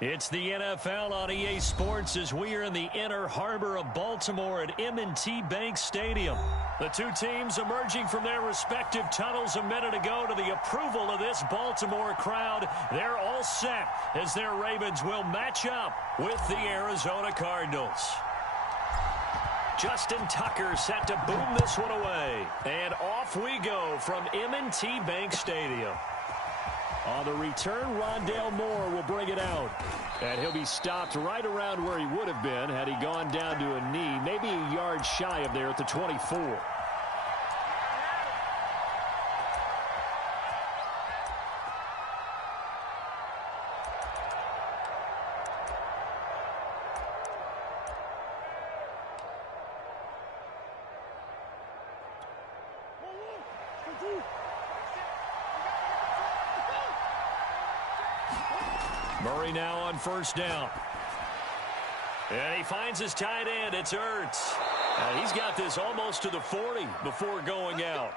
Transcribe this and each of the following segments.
It's the NFL on EA Sports as we are in the inner harbor of Baltimore at M&T Bank Stadium. The two teams emerging from their respective tunnels a minute ago to the approval of this Baltimore crowd. They're all set as their Ravens will match up with the Arizona Cardinals. Justin Tucker set to boom this one away. And off we go from M&T Bank Stadium. On the return, Rondale Moore will bring it out. And he'll be stopped right around where he would have been had he gone down to a knee, maybe a yard shy of there at the 24. Murray now on first down. And he finds his tight end. It's Ertz. He's got this almost to the 40 before going out.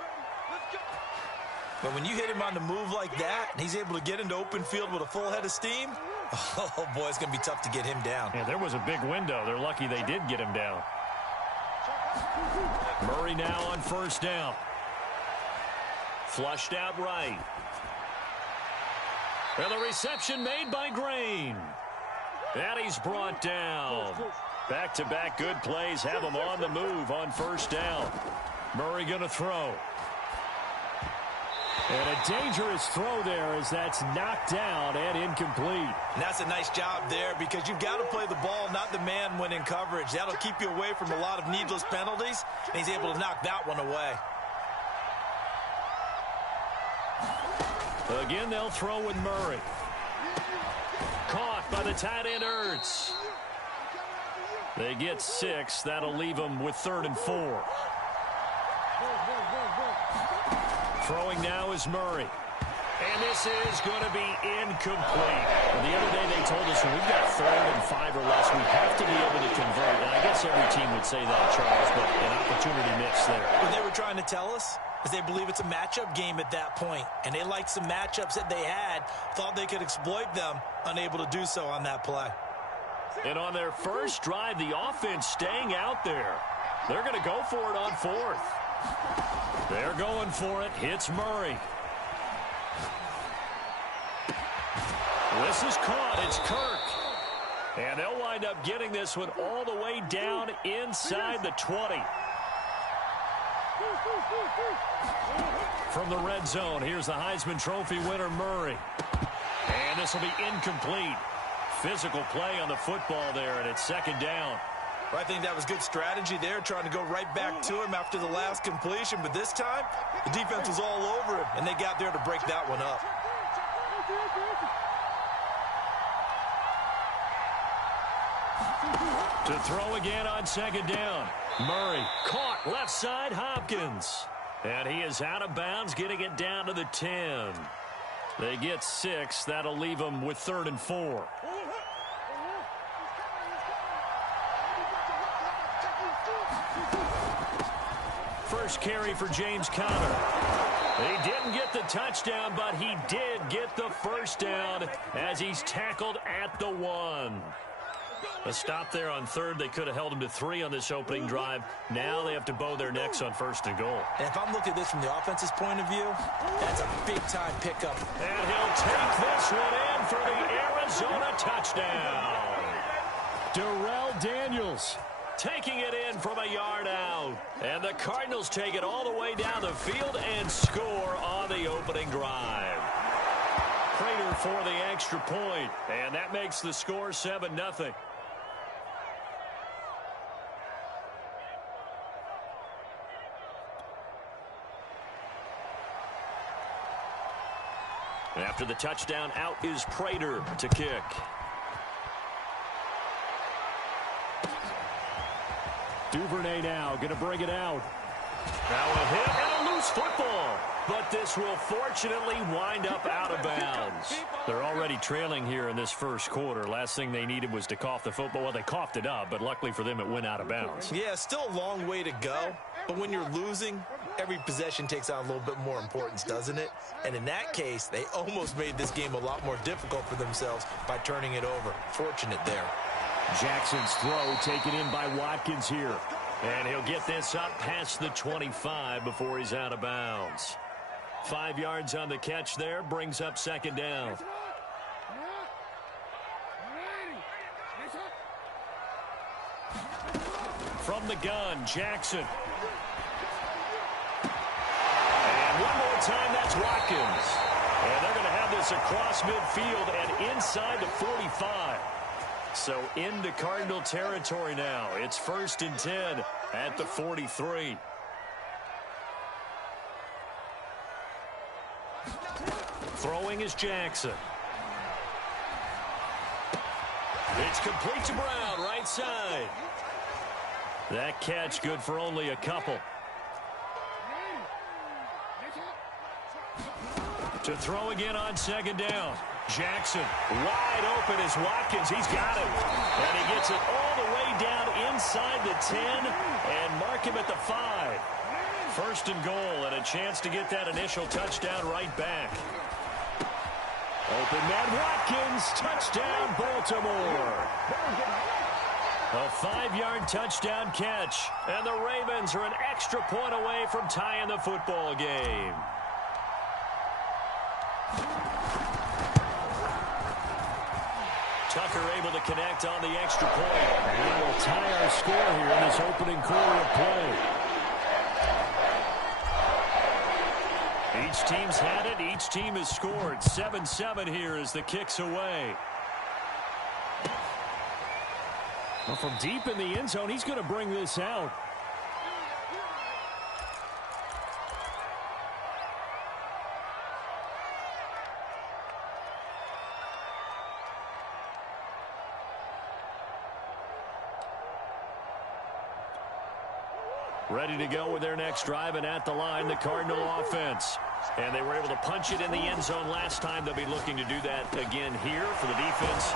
But when you hit him on the move like that, and he's able to get into open field with a full head of steam, oh, boy, it's going to be tough to get him down. Yeah, there was a big window. They're lucky they did get him down. Murray now on first down. Flushed out right. And the reception made by Green. And he's brought down. Back-to-back good plays have him on the move on first down. Murray going to throw. And a dangerous throw there as that's knocked down and incomplete. And that's a nice job there because you've got to play the ball, not the man when in coverage. That'll keep you away from a lot of needless penalties. And he's able to knock that one away. Again, they'll throw with Murray. Caught by the tight end, Ertz. They get 6. That'll leave them with 3rd and 4. Throwing now is Murray. And this is going to be incomplete. Well, the other day they told us when we've got 3rd and 5 or less, we have to be able to convert. And I guess every team would say that, Charles, but an opportunity missed there. What they were trying to tell us is they believe it's a matchup game at that point. And they liked some matchups that they had, thought they could exploit them, unable to do so on that play. And on their first drive, the offense staying out there. They're going to go for it on 4th. They're going for it. Hits Murray. This is caught. It's Kirk. And they'll wind up getting this one all the way down inside the 20. From the red zone, here's the Heisman Trophy winner, Murray. And this will be incomplete. Physical play on the football there, and it's 2nd down. Well, I think that was good strategy there, trying to go right back to him after the last completion. But this time, the defense was all over him, and they got there to break that one up. To throw again on 2nd down. Murray caught left side, Hopkins. And he is out of bounds, getting it down to the 10. They get 6. That'll leave them with 3rd and 4. First carry for James Conner. He didn't get the touchdown, but he did get the first down as he's tackled at the 1. A stop there on 3rd. They could have held him to 3 on this opening drive. Now they have to bow their necks on 1st and goal. And if I'm looking at this from the offense's point of view, that's a big-time pickup. And he'll take this one in for the Arizona touchdown. Darrell Daniels taking it in from a yard out. And the Cardinals take it all the way down the field and score on the opening drive. Prater for the extra point. And that makes the score 7-0. After the touchdown, out is Prater to kick. Duvernay now going to bring it out. Now a hit and a loose football. But this will fortunately wind up out of bounds. They're already trailing here in this first quarter. Last thing they needed was to cough the football. Well, they coughed it up, but luckily for them, it went out of bounds. Yeah, still a long way to go. But when you're losing, every possession takes on a little bit more importance, doesn't it? And in that case, they almost made this game a lot more difficult for themselves by turning it over. Fortunate there. Jackson's throw taken in by Watkins here. And he'll get this up past the 25 before he's out of bounds. 5 yards on the catch there, brings up second down. From the gun, Jackson. And one more time, that's Watkins. And they're going to have this across midfield and inside the 45. So into Cardinal territory now. It's 1st and 10 at the 43. Throwing is Jackson. It's complete to Brown, right side. That catch good for only a couple. To throw again on second down. Jackson wide open as Watkins. He's got it. And he gets it all the way down inside the 10 and mark him at the 5. 1st and goal and a chance to get that initial touchdown right back. Open man, Watkins. Touchdown, Baltimore. A 5-yard touchdown catch. And the Ravens are an extra point away from tying the football game. Tucker able to connect on the extra point. And we'll tie our score here in this opening quarter of play. Each team's had it. Each team has scored. 7-7 here as the kick's away. Well, from deep in the end zone, he's going to bring this out. Ready to go with their next drive, and at the line, the Cardinal offense. And they were able to punch it in the end zone last time. They'll be looking to do that again here for the defense.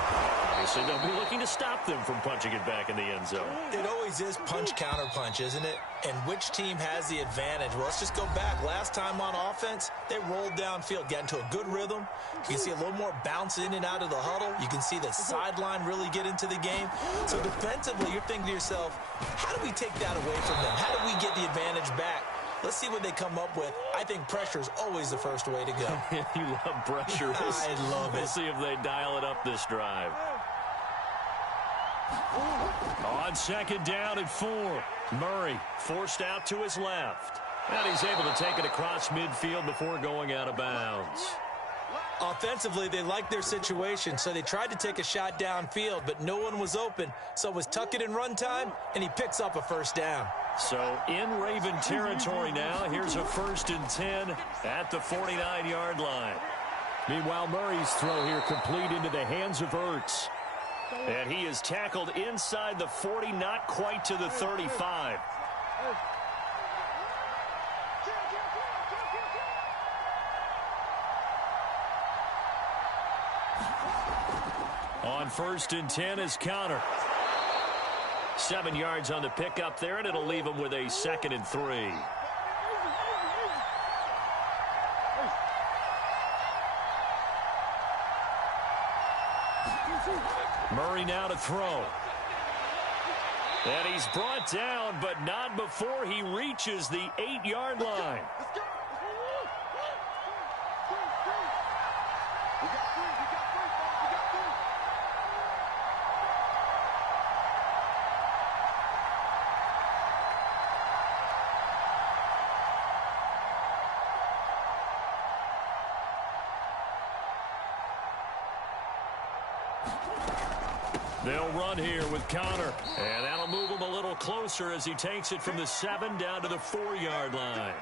Obviously, they'll be looking to stop them from punching it back in the end zone. It always is punch-counter-punch, isn't it? And which team has the advantage? Well, let's just go back. Last time on offense, they rolled downfield, got into a good rhythm. You can see a little more bounce in and out of the huddle. You can see the sideline really get into the game. So defensively, you're thinking to yourself, how do we take that away from them? How do we get the advantage back? Let's see what they come up with. I think pressure is always the first way to go. You love pressure. I love it. We'll see if they dial it up this drive. On second down and 4. Murray forced out to his left. And he's able to take it across midfield before going out of bounds. Offensively, they liked their situation, so they tried to take a shot downfield, but no one was open. So it was tuck it in run time, and he picks up a first down. So in Raven territory now, here's a 1st and 10 at the 49-yard line. Meanwhile, Murray's throw here complete into the hands of Ertz. And he is tackled inside the 40, not quite to the 35. On 1st and 10 is Connor. 7 yards on the pickup there, and it'll leave him with a 2nd and 3. Murray now to throw. And he's brought down, but not before he reaches the 8-yard line. They'll run here with Connor, and that'll move him a little closer as he takes it from the 7 down to the 4-yard line.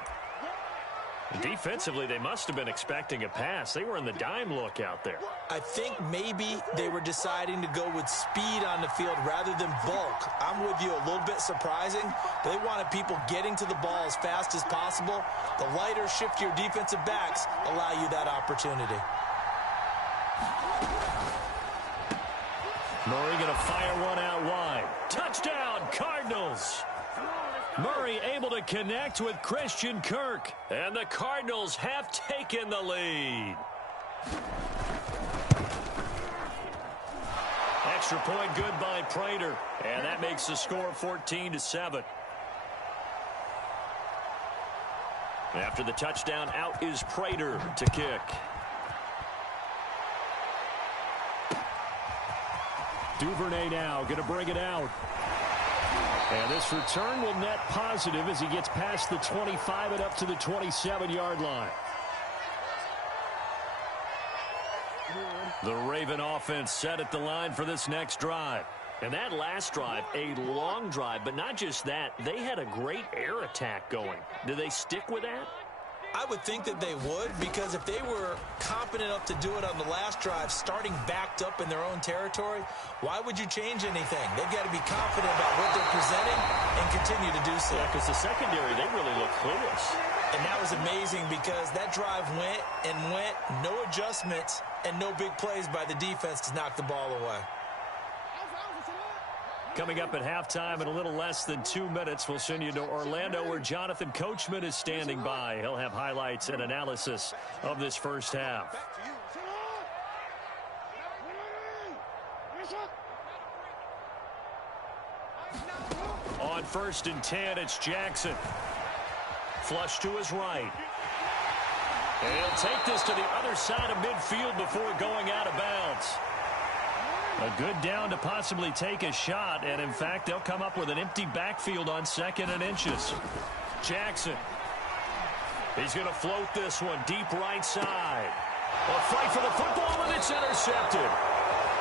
Defensively, they must have been expecting a pass. They were in the dime look out there. I think maybe they were deciding to go with speed on the field rather than bulk. I'm with you, a little bit surprising. They wanted people getting to the ball as fast as possible. The lighter, shiftier defensive backs allow you that opportunity. Murray going to fire one out wide. Touchdown, Cardinals. Murray able to connect with Christian Kirk. And the Cardinals have taken the lead. Extra point good by Prater. And that makes the score 14-7. After the touchdown, out is Prater to kick. Duvernay now going to bring it out. And this return will net positive as he gets past the 25 and up to the 27-yard line. The Raven offense set at the line for this next drive. And that last drive, a long drive, but not just that, they had a great air attack going. Do they stick with that? I would think that they would, because if they were confident enough to do it on the last drive, starting backed up in their own territory, why would you change anything? They've got to be confident about what they're presenting and continue to do so. Yeah, because the secondary, they really look clueless. And that was amazing because that drive went and went, no adjustments, and no big plays by the defense to knock the ball away. Coming up at halftime in a little less than 2 minutes, we'll send you to Orlando where Jonathan Coachman is standing by. He'll have highlights and analysis of this first half. On 1st and 10, it's Jackson. Flush to his right. And he'll take this to the other side of midfield before going out of bounds. A good down to possibly take a shot, and in fact, they'll come up with an empty backfield on 2nd and inches. Jackson. He's going to float this one deep right side. A fight for the football, and it's intercepted.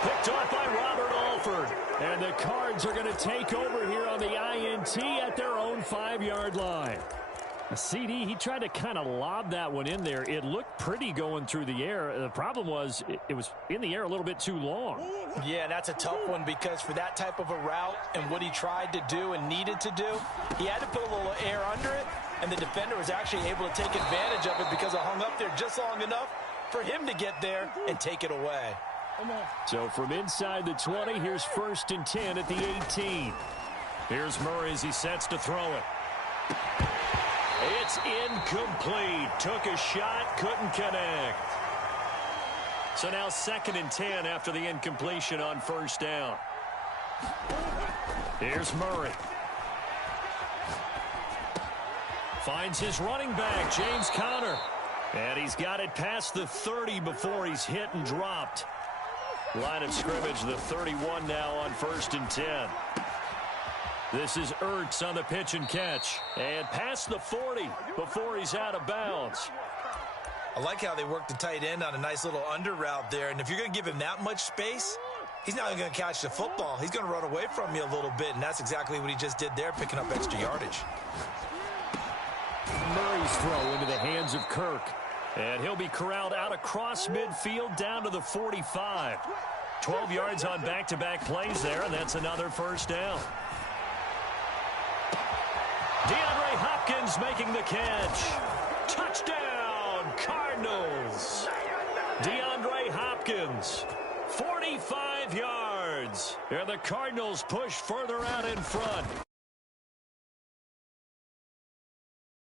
Picked off by Robert Alford. And the Cards are going to take over here on the INT at their own 5-yard line. A CD, he tried to kind of lob that one in there. It looked pretty going through the air. The problem was it was in the air a little bit too long. Yeah, that's a tough one because for that type of a route and what he tried to do and needed to do, he had to put a little air under it, and the defender was actually able to take advantage of it because it hung up there just long enough for him to get there and take it away. So from inside the 20, here's 1st and 10 at the 18. Here's Murray as he sets to throw it. It's incomplete. Took a shot, couldn't connect. So now 2nd and 10 after the incompletion on 1st down. Here's Murray. Finds his running back, James Conner. And he's got it past the 30 before he's hit and dropped. Line of scrimmage, the 31 now on 1st and 10. This is Ertz on the pitch and catch. And past the 40 before he's out of bounds. I like how they work the tight end on a nice little under route there. And if you're going to give him that much space, he's not going to catch the football. He's going to run away from you a little bit, and that's exactly what he just did there, picking up extra yardage. Murray's throw into the hands of Kirk. And he'll be corralled out across midfield down to the 45. 12 yards on back-to-back plays there, and that's another 1st down. DeAndre Hopkins making the catch. Touchdown, Cardinals. DeAndre Hopkins, 45 yards. And the Cardinals push further out in front.